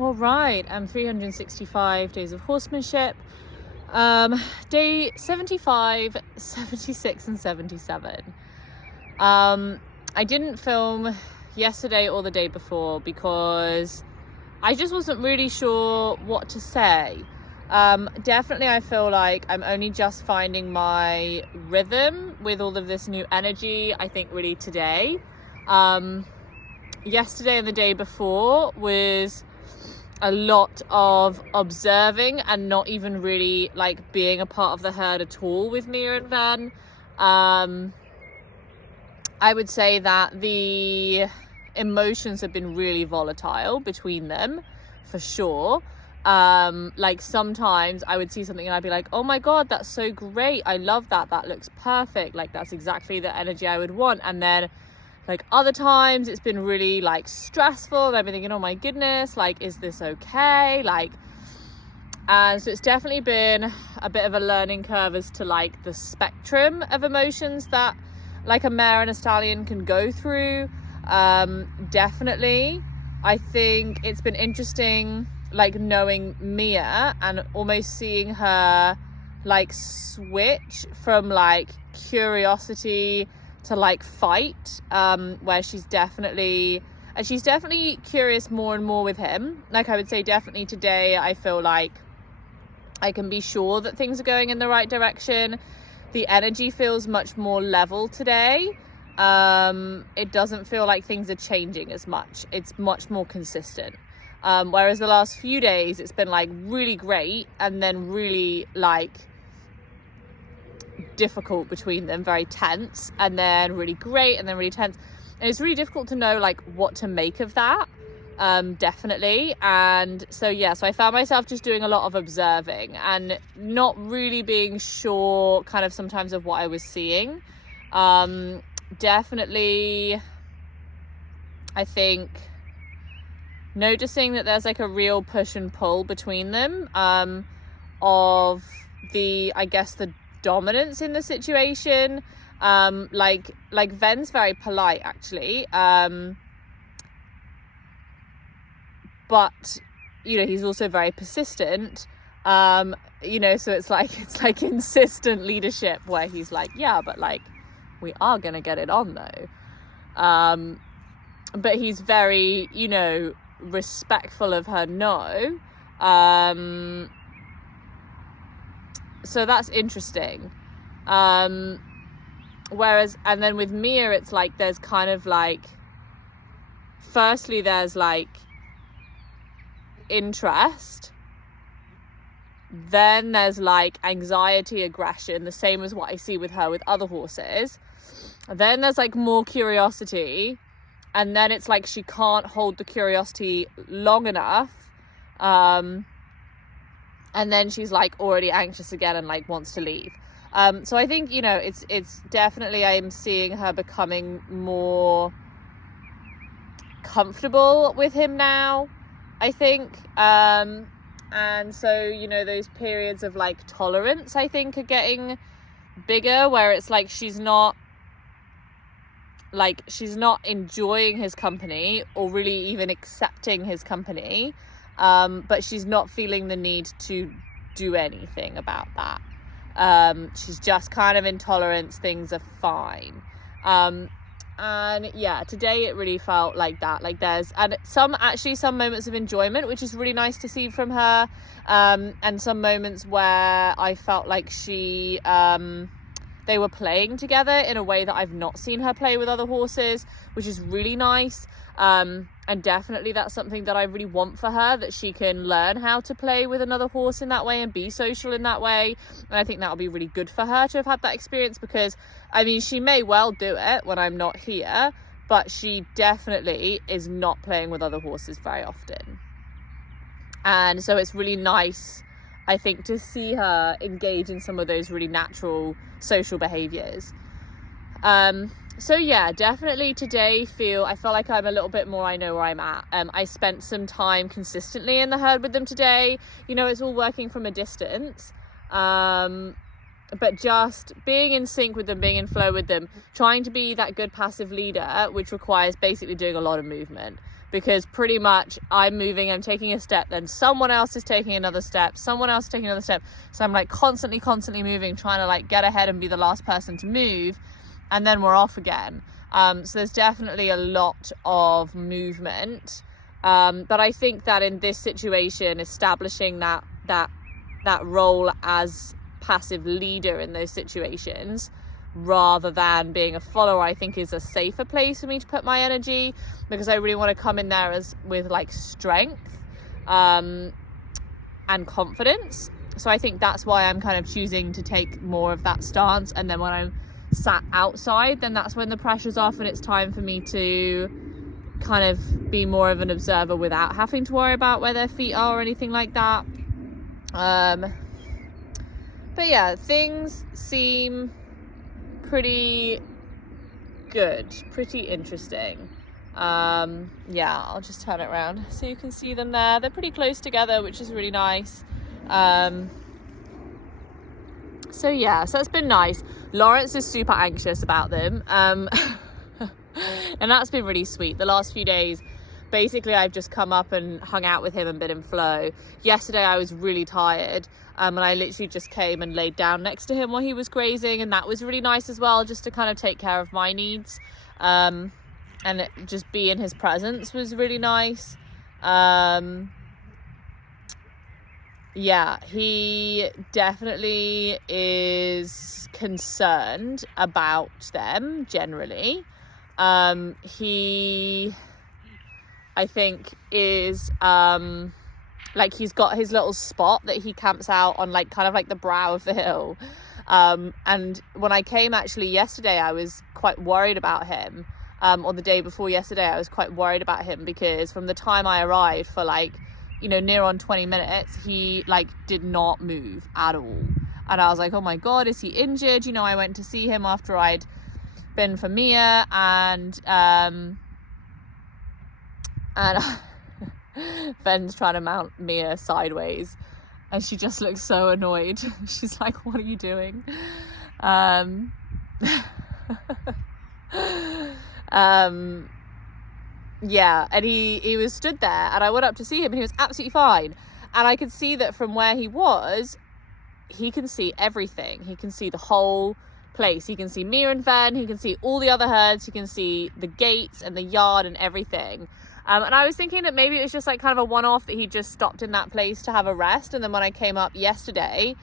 All right, 365 days of horsemanship. Day 75, 76 and 77. I didn't film yesterday or the day before because I just wasn't really sure what to say. Definitely I feel like I'm only just finding my rhythm with all of this new energy, I think really today. Yesterday and the day before was a lot of observing and not even really like being a part of the herd at all with Mija and Ven. I would say that the emotions have been really volatile between them, for sure. Like sometimes I would see something and I'd be like, oh my God, that's so great. I love that. That looks perfect. Like that's exactly the energy I would want. And then like other times it's been really like stressful and I've been thinking, oh my goodness, like, is this okay? Like, and so it's definitely been a bit of a learning curve as to like the spectrum of emotions that like a mare and a stallion can go through. Definitely, I think it's been interesting, like knowing Mija and almost seeing her like switch from like curiosity to like fight, where she's definitely curious more and more with him. Like I would say definitely today I feel like I can be sure that things are going in the right direction. The energy feels much more level today. It doesn't feel like things are changing as much. It's much more consistent. Whereas the last few days it's been like really great and then really like difficult between them, very tense, and then really great and then really tense, and it's really difficult to know like what to make of that. Definitely. And so so I found myself just doing a lot of observing and not really being sure kind of sometimes of what I was seeing. Definitely I think noticing that there's like a real push and pull between them, of the, I guess, the dominance in the situation. Like Ven's very polite actually, but you know he's also very persistent, so it's like insistent leadership where he's like, yeah, but like we are gonna get it on though. But he's very respectful of her no. So that's interesting. Whereas, and then with Mija, it's like there's kind of like, firstly there's like interest, then there's like anxiety, aggression, the same as what I see with her with other horses. Then there's like more curiosity, and then it's like she can't hold the curiosity long enough, and then she's like already anxious again and like wants to leave. So I think it's definitely, I'm seeing her becoming more comfortable with him now, I think. And so those periods of like tolerance I think are getting bigger, where it's like she's not enjoying his company or really even accepting his company, but she's not feeling the need to do anything about that. She's just kind of in tolerance, things are fine. And yeah, today it really felt like that. Like there's some moments of enjoyment, which is really nice to see from her, and some moments where I felt like they were playing together in a way that I've not seen her play with other horses, which is really nice. And definitely that's something that I really want for her, that she can learn how to play with another horse in that way and be social in that way. And I think that'll be really good for her to have had that experience, because I mean, she may well do it when I'm not here, but she definitely is not playing with other horses very often. And so it's really nice, I think, to see her engage in some of those really natural social behaviors. So yeah, definitely today I feel like I'm a little bit more, I know where I'm at. I spent some time consistently in the herd with them today. It's all working from a distance. But just being in sync with them, being in flow with them, trying to be that good passive leader, which requires basically doing a lot of movement. because pretty much I'm moving, I'm taking a step, then someone else is taking another step, someone else is taking another step. So I'm like constantly moving, trying to like get ahead and be the last person to move, and then we're off again. So there's definitely a lot of movement. But I think that in this situation, establishing that role as passive leader in those situations rather than being a follower, I think is a safer place for me to put my energy, because I really want to come in there with like strength and confidence. So I think that's why I'm kind of choosing to take more of that stance. And then when I'm sat outside, then that's when the pressure's off and it's time for me to kind of be more of an observer without having to worry about where their feet are or anything like that. But yeah, things seem pretty good, pretty interesting. Yeah, I'll just turn it around so you can see them there. They're pretty close together, which is really nice. So yeah, so it's been nice. Lawrence is super anxious about them. And that's been really sweet. The last few days, basically I've just come up and hung out with him and been in flow. Yesterday I was really tired, and I literally just came and laid down next to him while he was grazing, and that was really nice as well, just to kind of take care of my needs. And just be in his presence was really nice. Yeah, he definitely is concerned about them generally. He, I think, is like, he's got his little spot that he camps out on, like kind of like the brow of the hill. And when I came actually yesterday, I was quite worried about him. Or the day before yesterday, I was quite worried about him, because from the time I arrived for like, you know, near on 20 minutes, he like did not move at all. And I was like, oh my God, is he injured? You know, I went to see him after I'd been for Mia, and Ven's trying to mount Mia sideways, and she just looks so annoyed. She's like, what are you doing? Yeah, and he was stood there, and I went up to see him, and he was absolutely fine. And I could see that from where he was, he can see everything. He can see the whole place. He can see Mia and Ven, he can see all the other herds, he can see the gates and the yard and everything. And I was thinking that maybe it was just like kind of a one-off, that he just stopped in that place to have a rest. And then when I came up yesterday,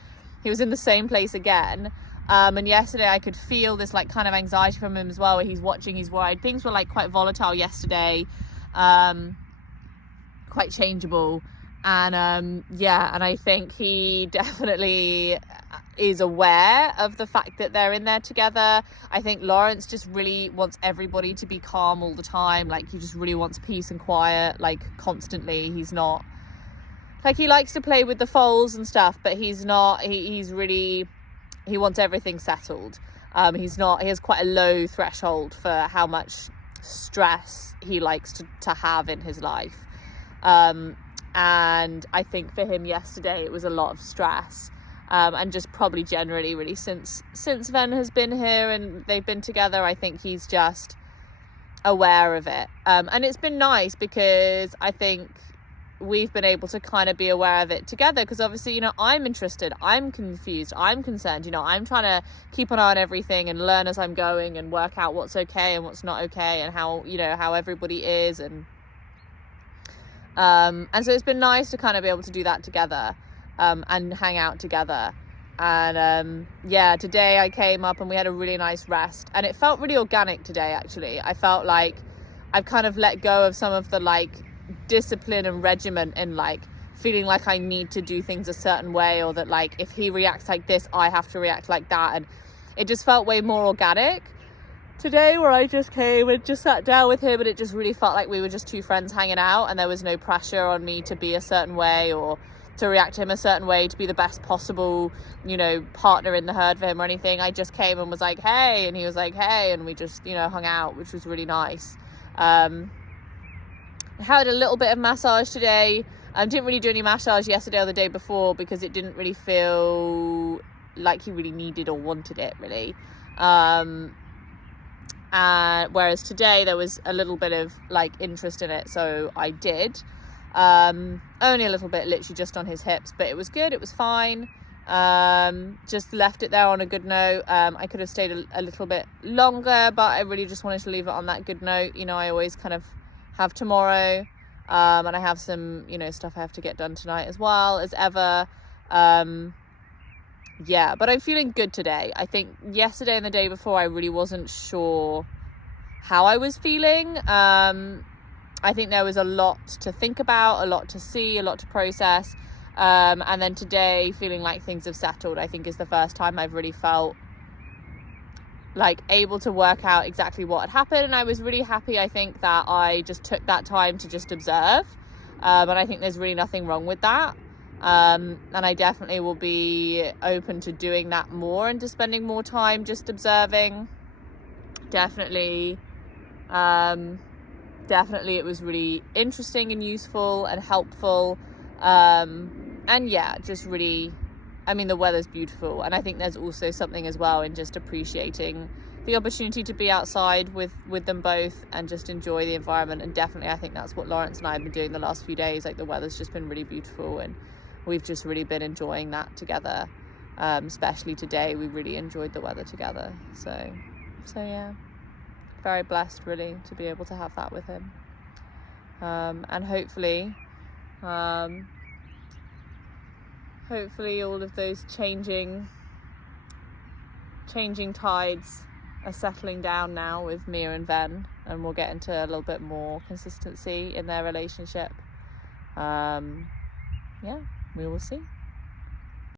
he was in the same place again. And yesterday I could feel this like kind of anxiety from him as well, where he's watching, he's worried. Things were like quite volatile yesterday, quite changeable. And yeah, and I think he definitely is aware of the fact that they're in there together. I think Lawrence just really wants everybody to be calm all the time. Like, he just really wants peace and quiet, like constantly. He's not like, he likes to play with the foals and stuff, but he's not, he's really, he wants everything settled. He has quite a low threshold for how much stress he likes to have in his life. And I think for him yesterday, it was a lot of stress. And just probably generally really since Ven has been here and they've been together, I think he's just aware of it. And it's been nice, because I think we've been able to kind of be aware of it together, because obviously, you know, I'm interested, I'm confused, I'm concerned, you know, I'm trying to keep an eye on everything and learn as I'm going and work out what's okay and what's not okay, and how, you know, how everybody is. And so it's been nice to kind of be able to do that together, and hang out together. And yeah, today I came up and we had a really nice rest, and it felt really organic today. Actually, I felt like I've kind of let go of some of the like discipline and regiment, and like feeling like I need to do things a certain way, or that like if he reacts like this, I have to react like that. And it just felt way more organic today, where I just came and just sat down with him, and it just really felt like we were just two friends hanging out, and there was no pressure on me to be a certain way or to react to him a certain way, to be the best possible, you know, partner in the herd for him or anything. I just came and was like, hey, and he was like, hey, and we just, you know, hung out, which was really nice. I had a little bit of massage today. I didn't really do any massage yesterday or the day before, because it didn't really feel like he really needed or wanted it, really. And And whereas today there was a little bit of like interest in it, so I did. Only a little bit, literally just on his hips, but it was good, it was fine. Just left it there on a good note. I could have stayed a little bit longer, but I really just wanted to leave it on that good note. You know, I always kind of have tomorrow, and I have some, you know, stuff I have to get done tonight as well as ever. Yeah, but I'm feeling good today. I think yesterday and the day before I really wasn't sure how I was feeling. I think there was a lot to think about, a lot to see, a lot to process. And then today, feeling like things have settled, I think is the first time I've really felt like able to work out exactly what had happened. And I was really happy, I think, that I just took that time to just observe. And I think there's really nothing wrong with that. And I definitely will be open to doing that more and to spending more time just observing. Definitely it was really interesting and useful and helpful. And yeah, just really, I mean, the weather's beautiful, and I think there's also something as well in just appreciating the opportunity to be outside with them both and just enjoy the environment. And definitely I think that's what Lawrence and I have been doing the last few days. Like, the weather's just been really beautiful and we've just really been enjoying that together. Especially today, we really enjoyed the weather together. So yeah, very blessed really to be able to have that with him. And hopefully all of those changing tides are settling down now with Mia and Ven, and we'll get into a little bit more consistency in their relationship. Yeah, we will see.